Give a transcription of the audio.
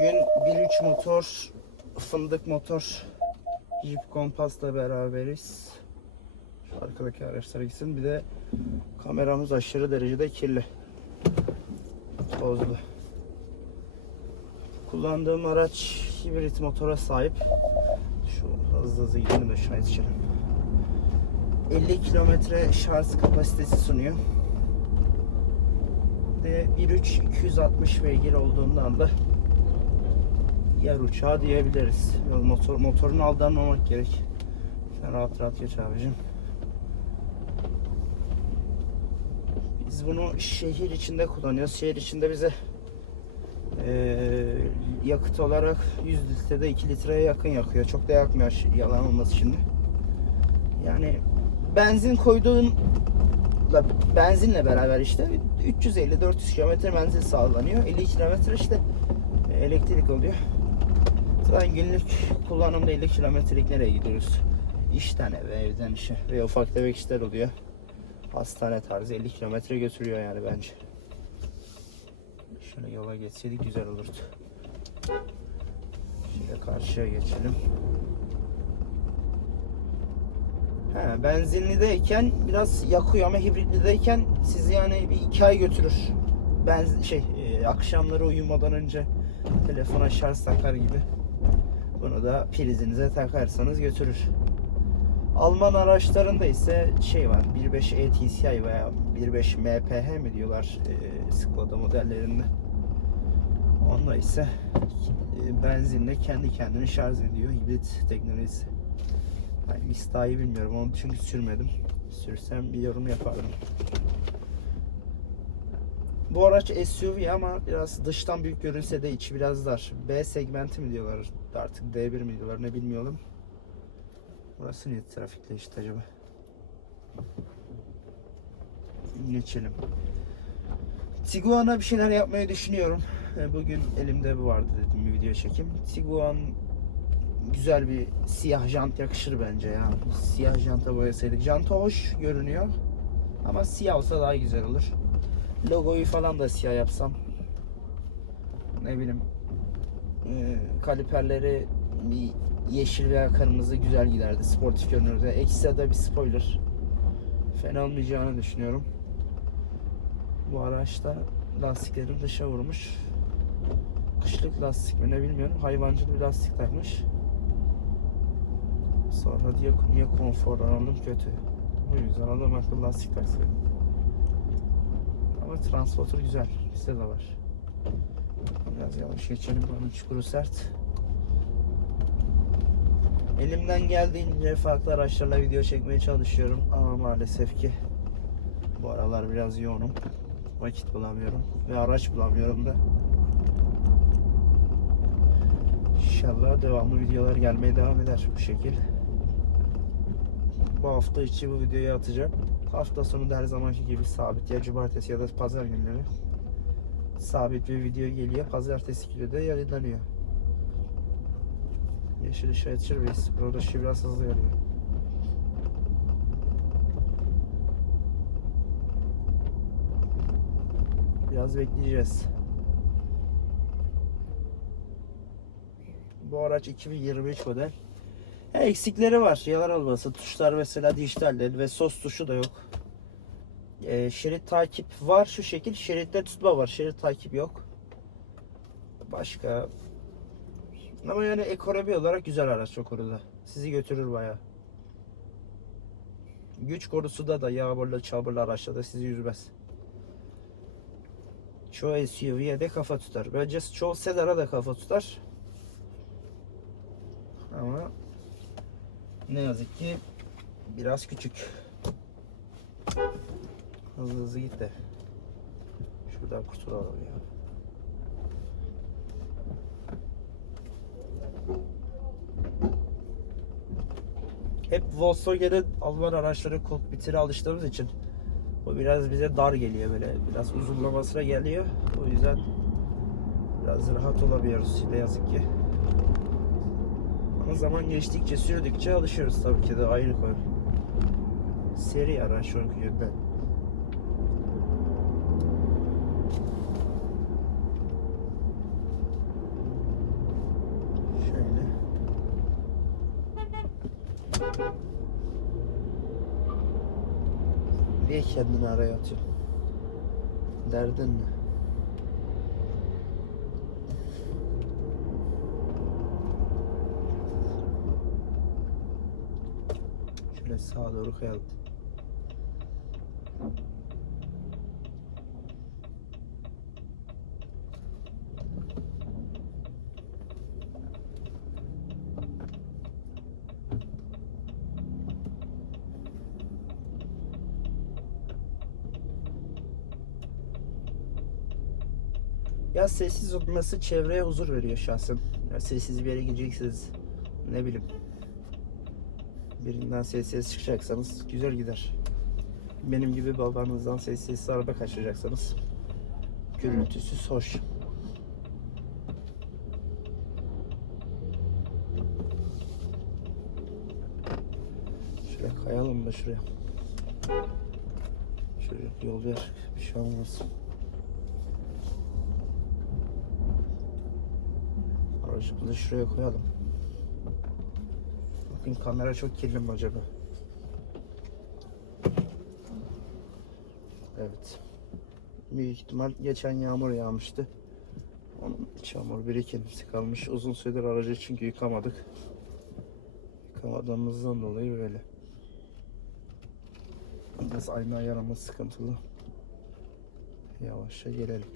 Bugün 1.3 motor, fındık motor, Jeep Compass'la beraberiz. Şu arkadaki araçlara gitsin. Bir de kameramız aşırı derecede kirli. Tozlu. Kullandığım araç hibrit motora sahip. Şu hızlı hızlı gidelim de şuna yetişelim. 50 kilometre şarj kapasitesi sunuyor. Ve 1.3 260 beygir olduğundan da yer uçağı diyebiliriz. Motor, motorunu aldanmamak gerek. Sen rahat rahat geç abicim. Biz bunu şehir içinde kullanıyoruz. Şehir içinde bize eee, yakıt olarak 100 litrede 2 litreye yakın yakıyor. Çok da yakmıyor yalan olması şimdi. Yani benzin koyduğun benzinle beraber işte 350-400 kilometre menzil sağlanıyor. 50 kilometre işte elektrik oluyor. Zaten günlük kullanımda 50 kilometrelik nereye gidiyoruz? İşten eve, evden işe ve ufak tefek işler oluyor. Hastane tarzı 50 kilometre götürüyor yani bence. Şöyle yola geçseydik güzel olurdu. Şöyle karşıya geçelim. He, benzinlideyken biraz yakıyor ama hibritlideyken sizi yani bir iki ay götürür. Benzin şey e, akşamları uyumadan önce telefona şarj takar gibi. Bunu da prizinize takarsanız götürür. Alman araçlarında ise şey var 1.5 ETCI veya 1.5 MPH mi diyorlar e, Skoda modellerinde. Onda ise e, benzinle kendi kendini şarj ediyor hibrit teknolojisi. Yani Mista'yı bilmiyorum onu çünkü sürmedim. Sürsem bir yorum yapardım. Bu araç SUV ama biraz dıştan büyük görünse de içi biraz dar. B segmenti mi diyorlar artık D1 mi diyorlar ne bilmiyorum. Burası ne trafikle işte acaba? Geçelim. Tiguan'a bir şeyler yapmayı düşünüyorum. E, Bugün elimde bu vardı dedim bir video çekeyim. Tiguan güzel bir siyah jant yakışır bence ya. Siyah janta boyasaydık. Janta hoş görünüyor. Ama siyah olsa daha güzel olur. Logoyu falan da siyah yapsam. Ne bileyim. e, kaliperleri bir yeşil veya kırmızı güzel giderdi. Sportif görünürdü. Ekstra da bir spoiler. Fena olmayacağını düşünüyorum. Bu araçta lastiklerim dışa vurmuş. Kışlık lastik mi ne bilmiyorum. Hayvancıl bir lastik takmış. Sonra diyor niye konfor aldım kötü. O yüzden adam akıllı lastik taksaydım. Ama transporter güzel. Bizde de var. Biraz yavaş geçelim. Buranın çukuru sert. Elimden geldiğince farklı araçlarla video çekmeye çalışıyorum. Ama maalesef ki bu aralar biraz yoğunum. Vakit bulamıyorum. Ve araç bulamıyorum da. İnşallah devamlı videolar gelmeye devam eder bu şekil. Bu hafta içi bu videoyu atacağım. Hafta sonu da her zamanki gibi sabit ya cumartesi ya da pazar günleri sabit bir video geliyor. Pazartesi günü de yayınlanıyor. Yeşil ışığa yetişir miyiz? Burada ışığı biraz hızlı yanıyor. Biraz bekleyeceğiz. Bu araç 2023 model. Eksikleri var. Yalan olması. Tuşlar mesela dijital değil ve sos tuşu da yok. Ee, şerit takip var şu şekil. Şeritte tutma var. Şerit takip yok. Başka ama yani ekonomi olarak güzel araç o konuda. Sizi götürür baya. Güç konusunda da yağmurlu çamurlu araçta da sizi yüzmez. Çoğu SUV'ye de kafa tutar. Bence çoğu sedana da kafa tutar. Ama ne yazık ki biraz küçük. Hızlı hızlı git de. Şuradan kurtulalım ya. Hep Volkswagen'in Alman araçları kokpitine alıştığımız için bu biraz bize dar geliyor böyle biraz uzunlamasına geliyor. O yüzden biraz rahat olamıyoruz ne yazık ki. Ama zaman geçtikçe sürdükçe alışıyoruz tabii ki de ayrı konu. Seri araç şu anki yönden. Niye kendini araya atıyorsun? Derdin ne? Şöyle sağa doğru kayalım. Ya sessiz olması çevreye huzur veriyor şahsen. Ya sessiz bir yere gideceksiniz. Ne bileyim. Birinden sessiz çıkacaksanız güzel gider. Benim gibi babanızdan sessiz araba kaçıracaksanız gürültüsüz hoş. Şöyle kayalım da şuraya. Şöyle yol ver. Bir şey olmaz. Aracımızı şuraya koyalım. Bakın kamera çok kirli mi acaba? Evet. Büyük ihtimal geçen yağmur yağmıştı. Onun çamur birikintisi kalmış. Uzun süredir aracı çünkü yıkamadık. Yıkamadığımızdan dolayı böyle. Biraz ayna ayarımız sıkıntılı. Yavaşça gelelim.